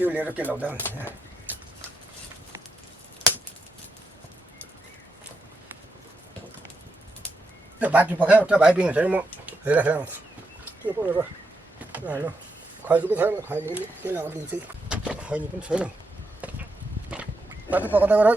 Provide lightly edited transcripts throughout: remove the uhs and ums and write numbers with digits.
चिउ लिएर के लाउँदा हुन्छ त्यो बाटी पकायो त्यो भाइ पिङ छैन म हेरेर आउँछु के पो र हेलो खैनी पनि छैन खैनी के लगाउँदै चाहिँ खैनी पनि छैन बाटी पकाउँदा गर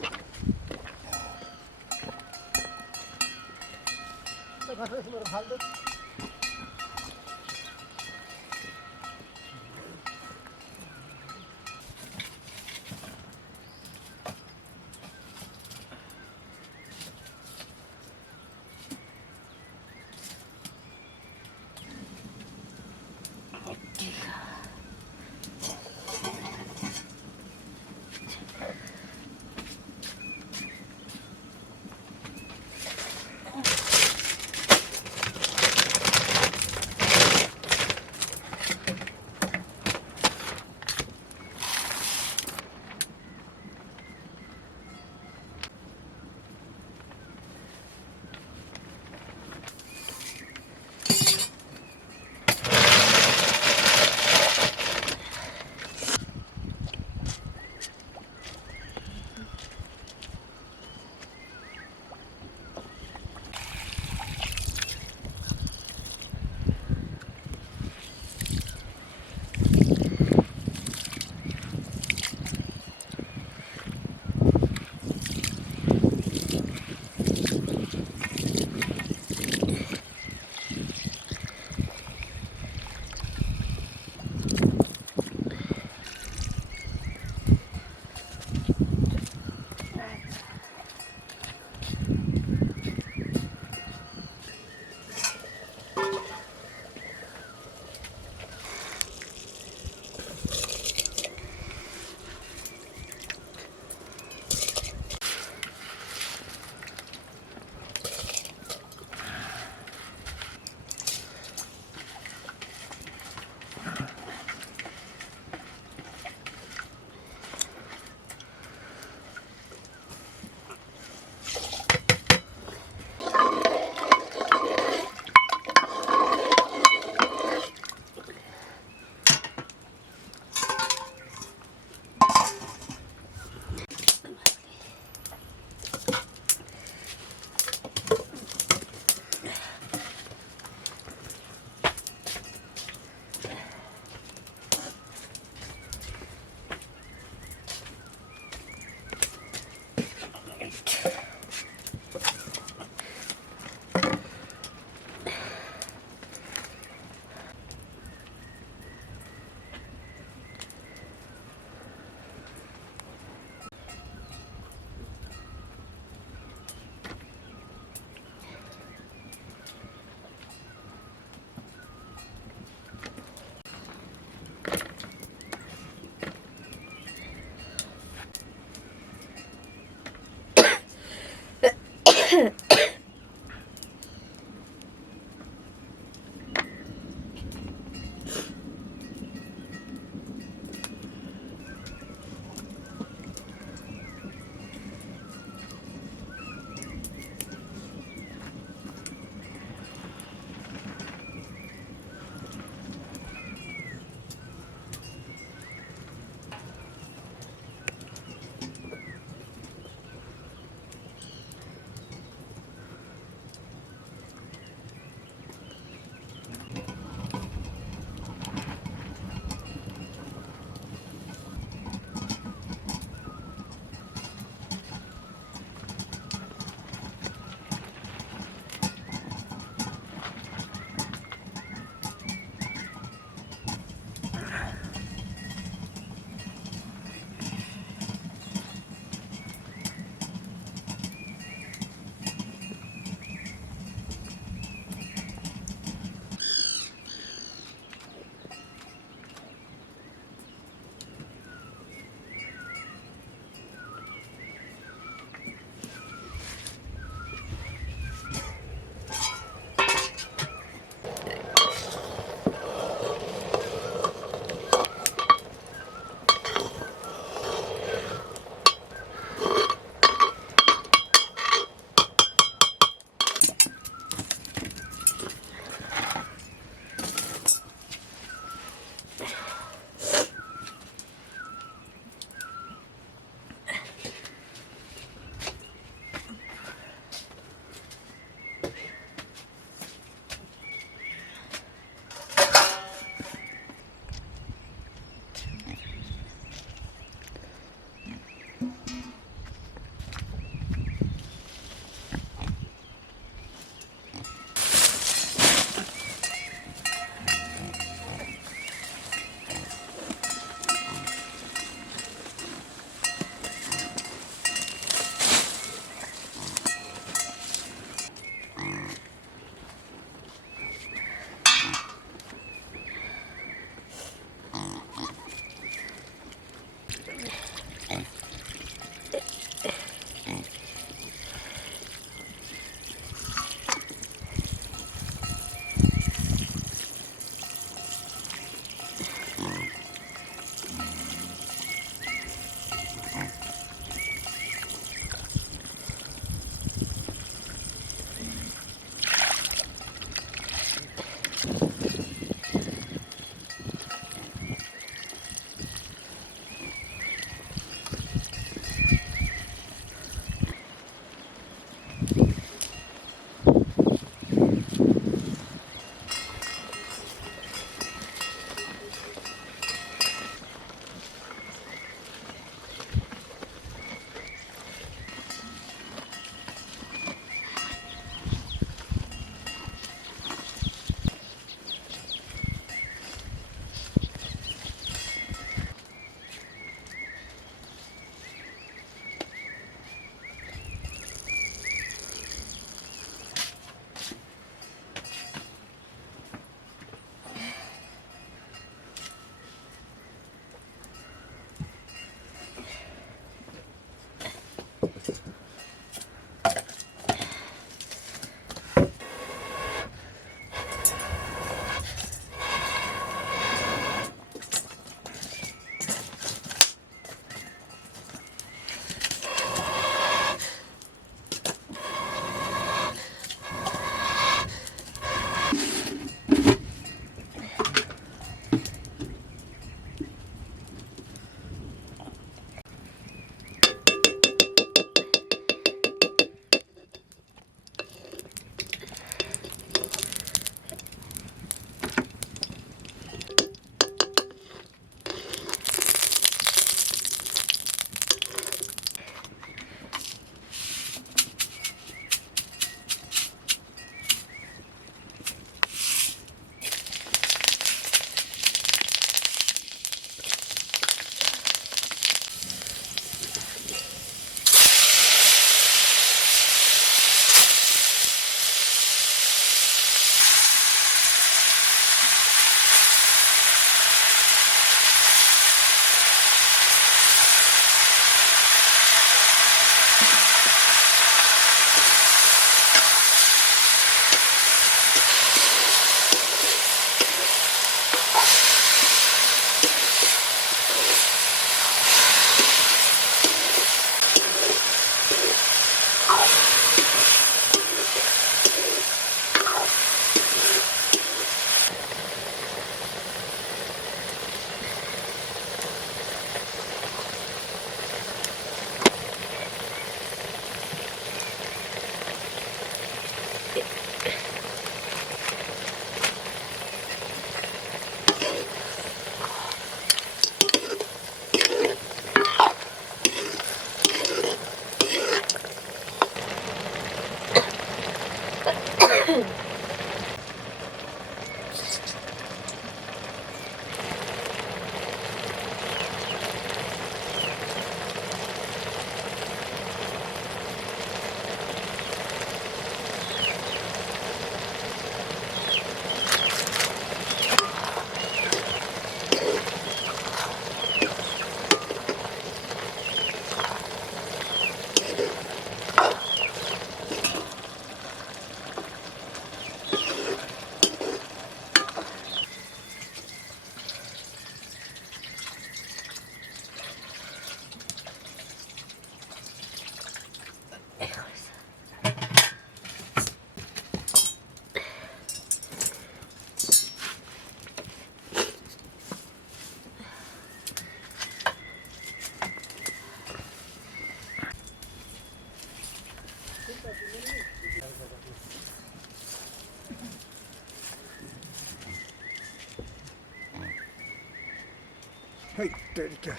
헤이 이렇게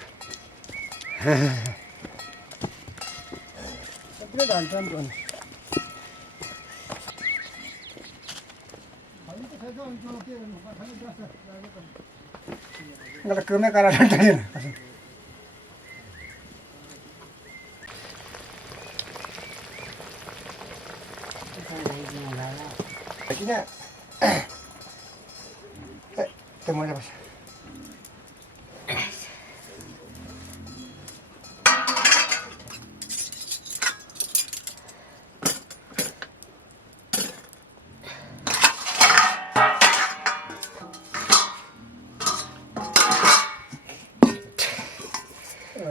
그래도 안 좋은 Ngala keme kala tadi. Akhirnya, temu apa sih?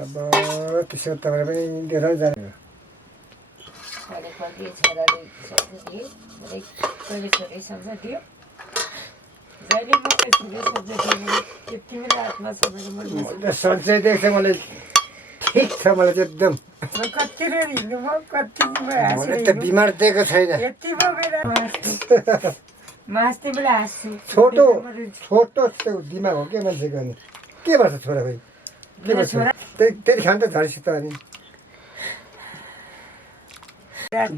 अब किसी तरह में डेरा जाने साले पति छराले सब्जी दिए मैले छोरी छोरी सब्जी दियो जहिले म त्यो छोरी सब्जी दियो त्यति बेला आत्मा सबै मैले सोचे देख्छ मैले ठीक छ मलाई चाहिँ एकदम म कति रे हिँड्नु म कति मलाई त बिमार दिएको छैन यति म बेला मास्ते बेला हाँस्छु छोटो छोटो त्यो दिमाग हो के मान्छेको अनि के भन्छ छोरा भाइ के भन्छ त्यही खान त झरिसित अनि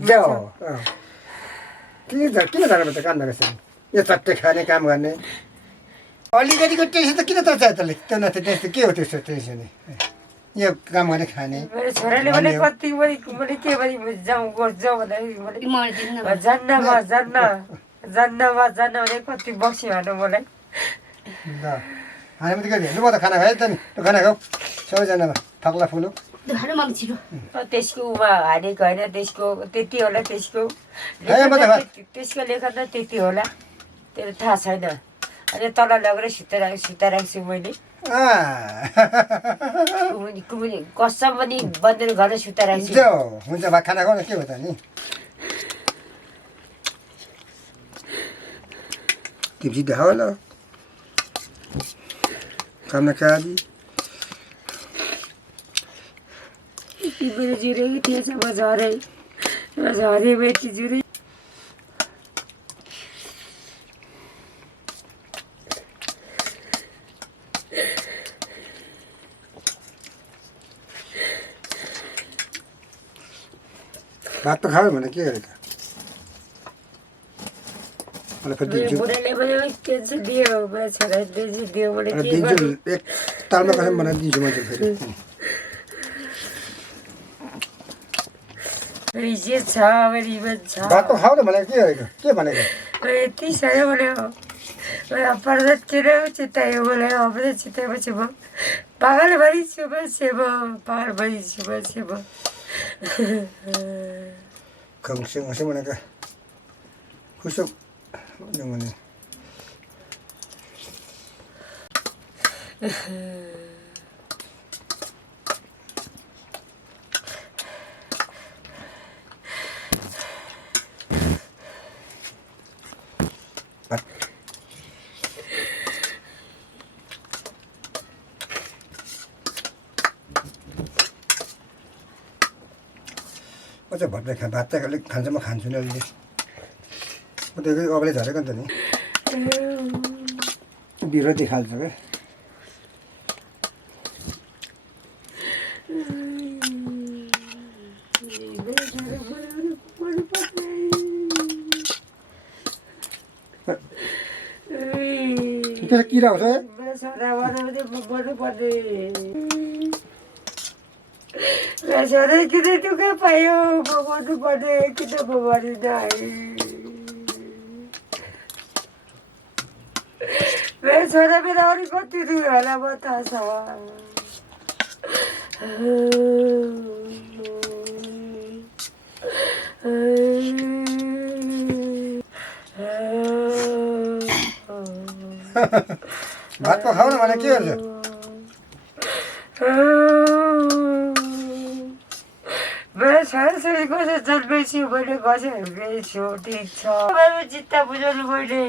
जाऊ किन जानुपर्छ काम नगर्छ यो चट्टे खाने काम गर्ने अलिकतिको टेन्सन त किन त चाहियो तँले त्यो न त्यस्तो के हो त्यस्तो टेन्सन यो काम गर्ने खाने मेरो छोराले भने कति मैले के भने जाउँ भन्दाखेरि मैले जान्न भने कति बक्सी हाल्नु मलाई हामी त के हेर्नु पर्दा खाना खायो त नि खाना खाऊ सबैजना फक्ला फुलो त्यसको उमा हानेको होइन त्यसको त्यति होला त्यसको लेखन त त्यति होला त्यो थाहा छैन अनि तल लगेर सुता राख्छु मैले कसम पनि बन्देर घर सुता राख्छु हुन्छ भात खाना खाऊ न के हो त नि टिप्सी देखाऊ ल खाना खाली मेरो जुरेको थिएछ म झरे बेटी जुरे भात त खायो भने के गरे त मलाई फेरि दिन्छु बुढाले पनि टेन्सन दियो मलाई छोरा टेन्सन दियो मैले के दिन्छु एक तालमा कसम बनाएर दिन्छु मैले फेरि रिजेट छ रिबन छ भात त खाऊ न भने के गरेको के भनेको यति साह्रो भने पर्वत किन चितायो मलाई अब चिताएपछि म पागल भइछु पागल भइछु खङ्से भनेको खुसो भने म चाहिँ भट्टा भात चाहिँ अलिक खान्छ म खान्छु नि अलिअलि म त अगाडि झरेको नि त नि विरोधी खाल्छ क्या किरा आउँछ छोरा किन दुःख पायो भगवानु पर्ने किन भगवानु मेरो छोरा मेरो अरू कति दुःख होला म थाहा छ भात खाऊ न भने के हुन्छ मेरो छोराछोरी कसै जन्मेछु मैले कसै हुर्केछु ठिक छ मेरो चित्त बुझाउनु मैले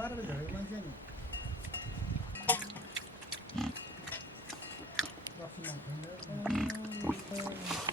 12 बजे झरेको मान्छे नि 10 मा